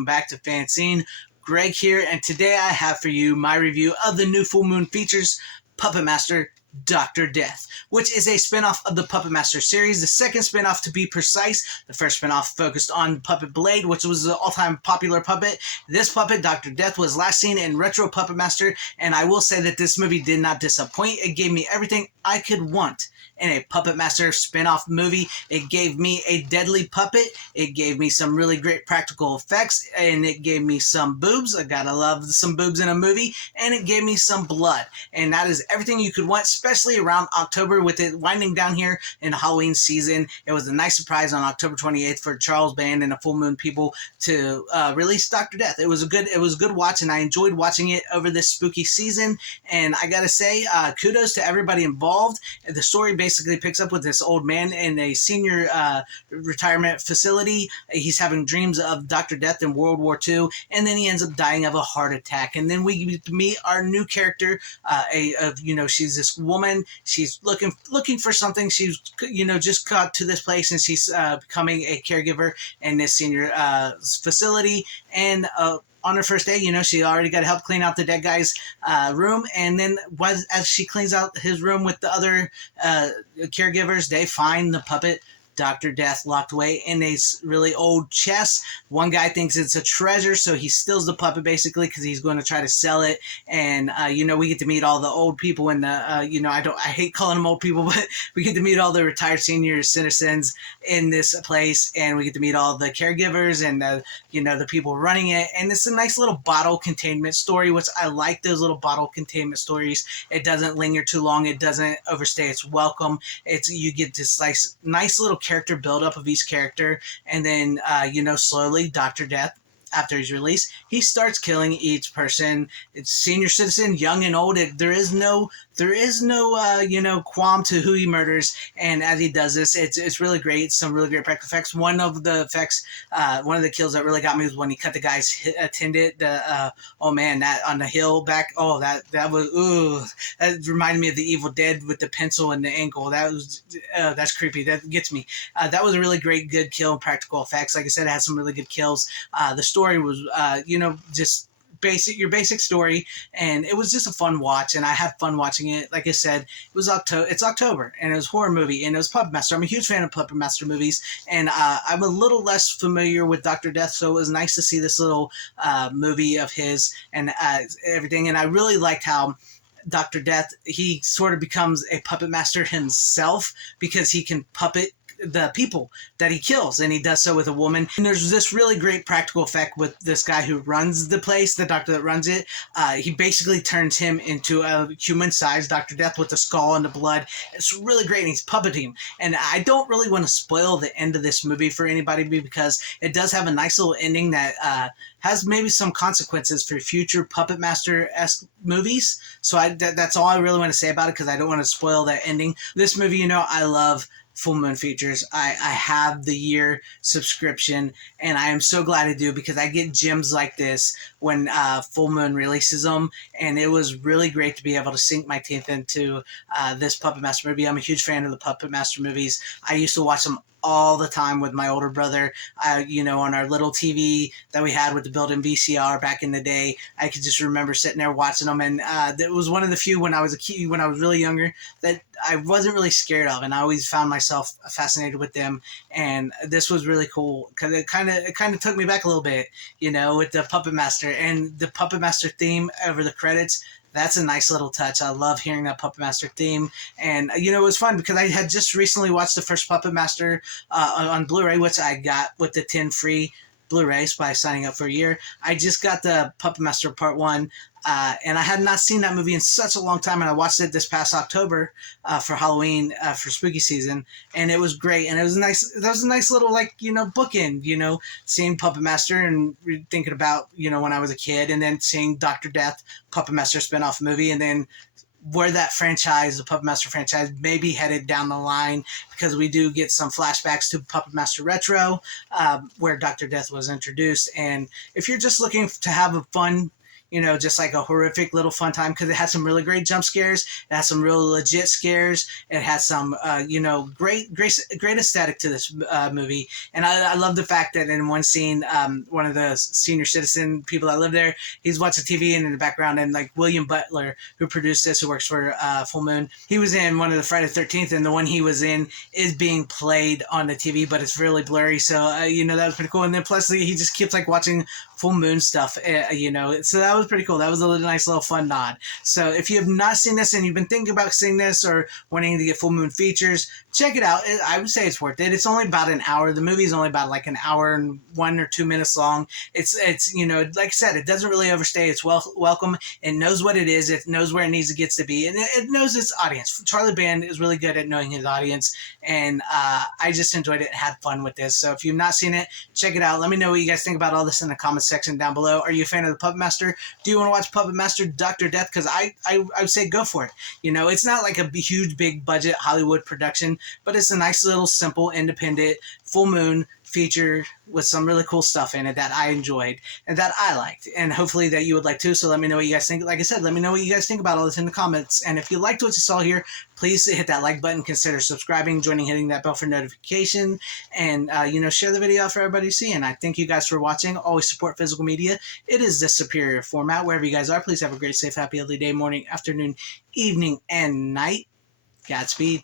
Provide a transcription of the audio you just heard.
welcome back to FanZcene. Greg here, and today I have for you my review of the new Full Moon Features Puppet Master Dr. Death, which is a spinoff of the Puppet Master series, the second spinoff to be precise. The first spinoff focused on Puppet Blade, which was the all-time popular puppet. This puppet, Dr. Death, was last seen in Retro Puppet Master, and I will say that this movie did not disappoint. It gave me everything I could want in a Puppet Master spin-off movie. It gave me a deadly puppet, it gave me some really great practical effects, and it gave me some boobs. I gotta love some boobs in a movie, and it gave me some blood. And that is everything you could want, especially around October with it winding down here in Halloween season. It was a nice surprise on October 28th for Charles Band and the Full Moon people to release Dr. Death. It was a good watch, and I enjoyed watching it over this spooky season. And I gotta say, kudos to everybody involved. The story basically picks up with this old man in a senior retirement facility. He's having dreams of Dr. Death in World War II, and then he ends up dying of a heart attack. And then we meet our new character, she's this woman. She's looking for something. She's just got to this place, and she's becoming a caregiver in this senior facility. And on her first day, she already got to help clean out the dead guy's room. And then as she cleans out his room with the other caregivers, they find the puppet Dr. Death locked away in a really old chest. One guy thinks it's a treasure, so he steals the puppet basically because he's going to try to sell it. And we get to meet all the old people in the I hate calling them old people, but we get to meet all the retired senior citizens in this place, and we get to meet all the caregivers and the people running it. And it's a nice little bottle containment story, which I like those little bottle containment stories. It doesn't linger too long. It doesn't overstay its welcome. You get this nice little character build-up of each character, and then slowly Dr. Death, after he's released, he starts killing each person. It's senior citizen, young and old. There is no qualm to who he murders. And as he does this, it's really great. It's some really great practical effects. One of the kills that really got me was when he cut the guy's tendon. That on the hill back. Oh, that was that reminded me of the Evil Dead with the pencil and the ankle. That's creepy. That gets me. That was a really good kill and practical effects. Like I said, it had some really good kills. The story was just your basic story, and it was just a fun watch, and I had fun watching it. Like I said, it's October, and it was a horror movie, and it was Puppet Master. I'm a huge fan of Puppet Master movies, and I'm a little less familiar with Dr. Death, so it was nice to see this little movie of his and everything. And I really liked how Dr. Death, he sort of becomes a puppet master himself because he can puppet the people that he kills, and he does so with a woman. And there's this really great practical effect with this guy who runs the place, the doctor that runs it. He basically turns him into a human-sized Dr. Death with the skull and the blood. It's really great, and he's puppeting. And I don't really want to spoil the end of this movie for anybody because it does have a nice little ending that has maybe some consequences for future Puppet Master-esque movies. So that's all I really want to say about it, because I don't want to spoil that ending. This movie, I love Full Moon Features. I have the year subscription, and I am so glad I do, because I get gems like this when Full Moon releases them, and it was really great to be able to sink my teeth into this Puppet Master movie. I'm a huge fan of the Puppet Master movies. I used to watch them all the time with my older brother, on our little TV that we had with the built-in VCR back in the day. I could just remember sitting there watching them, and it was one of the few when I was really younger, that I wasn't really scared of, and I always found myself fascinated with them. And this was really cool because it kind of took me back a little bit, with the Puppet Master and the Puppet Master theme over the credits. That's a nice little touch. I love hearing that Puppet Master theme. And, it was fun because I had just recently watched the first Puppet Master on Blu-ray, which I got with the 10 free Blu-rays by signing up for a year. I just got the Puppet Master Part 1, and I had not seen that movie in such a long time, and I watched it this past October for Halloween, for spooky season, and it was great. And it was nice. That was a nice little bookend, seeing Puppet Master and thinking about when I was a kid, and then seeing Dr. Death Puppet Master spinoff movie, and then where that franchise, the Puppet Master franchise, may be headed down the line, because we do get some flashbacks to Puppet Master Retro, where Dr. Death was introduced. And if you're just looking to have a fun just like a horrific little fun time, because it has some really great jump scares. It has some real legit scares. It has some, great aesthetic to this movie. And I love the fact that in one scene, one of the senior citizen people that live there, he's watching TV, and in the background, and like William Butler, who produced this, who works for Full Moon, he was in one of the Friday the 13th, and the one he was in is being played on the TV, but it's really blurry. So, that was pretty cool. And then plus, he just keeps like watching Full Moon stuff, so that was pretty cool. That was a nice little fun nod. So if you have not seen this and you've been thinking about seeing this or wanting to get Full Moon features, check it out. I would say it's worth it. It's only about an hour. The movie is only about like an hour and 1 or 2 minutes long. It's like I said, it doesn't really overstay. It's welcome. It knows what it is. It knows where it needs to get to be, and it knows its audience. Charlie Band is really good at knowing his audience, and I just enjoyed it and had fun with this. So if you've not seen it, check it out. Let me know what you guys think about all this in the comments section down below. Are you a fan of the Puppet Master? Do you want to watch Puppet Master Dr. Death? Because I would say go for it. It's not like a huge, big budget Hollywood production, but it's a nice little simple independent Full Moon feature with some really cool stuff in it that I enjoyed and that I liked, and hopefully that you would like too. So let me know what you guys think. Like I said, let me know what you guys think about all this in the comments, and if you liked what you saw here, please hit that like button, consider subscribing, joining, hitting that bell for notification, and share the video out for everybody to see. And I thank you guys for watching. Always support physical media. It is the superior format. Wherever you guys are, please have a great, safe, happy, healthy day, morning, afternoon, evening, and night. Godspeed.